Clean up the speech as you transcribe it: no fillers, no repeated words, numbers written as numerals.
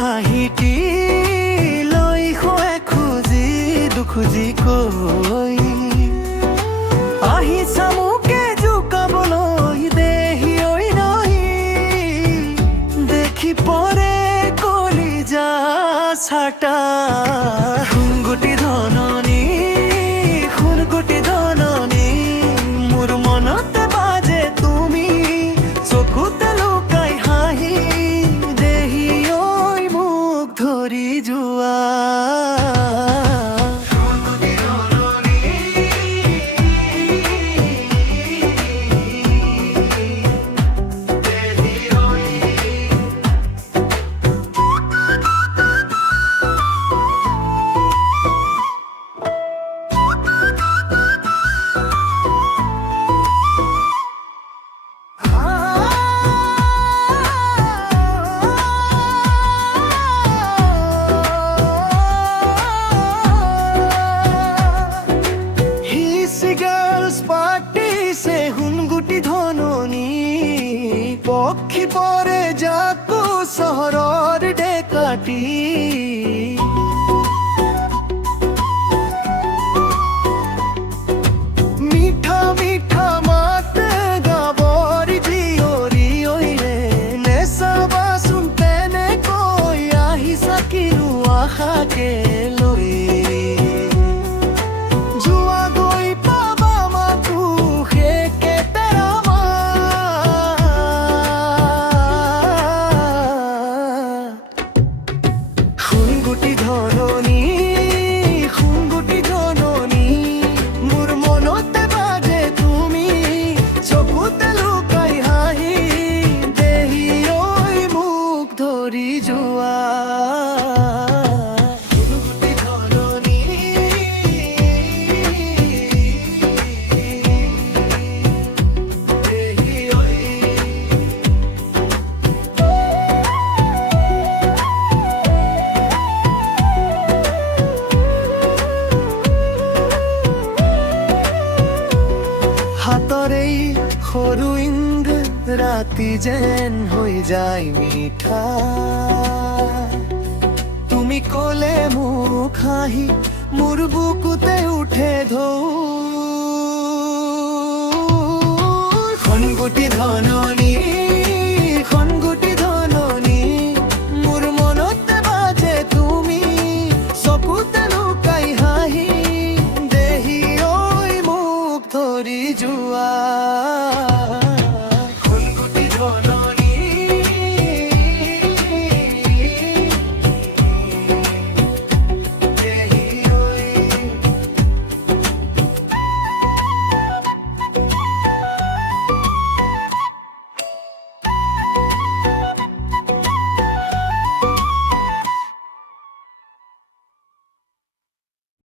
হাঁহিটি লৈ শুৱে খুজি দুখুজি কৈ আহিছা মোকে জোকাবলৈ দেহি ঐ নহি দেখি পৰে কলিজা ছাটা শুনগুটি ধননি শুনগুটি ধননি মোৰ মনতে বাজে তুমি চকুতে লুকাই হাঁহি দেহি ঐ মোক ধৰি যোৱা পক্ষী পরে যাকো সহরর ডেকাটি মিঠা মিঠা মাতে গাবর জিওরি ওইরে নেশা বাসুন তেনে কই আহি সাকিরু আহাকে লই জুয়া গই পাবা মাকু খেকে হাতরেই সৰু ইন্দ ৰাতি যেন হৈ যায় মিঠা তুমি কলে মোক হাঁহি মোৰ বুকুতে উঠে ঢৌ শুনগুটি ধন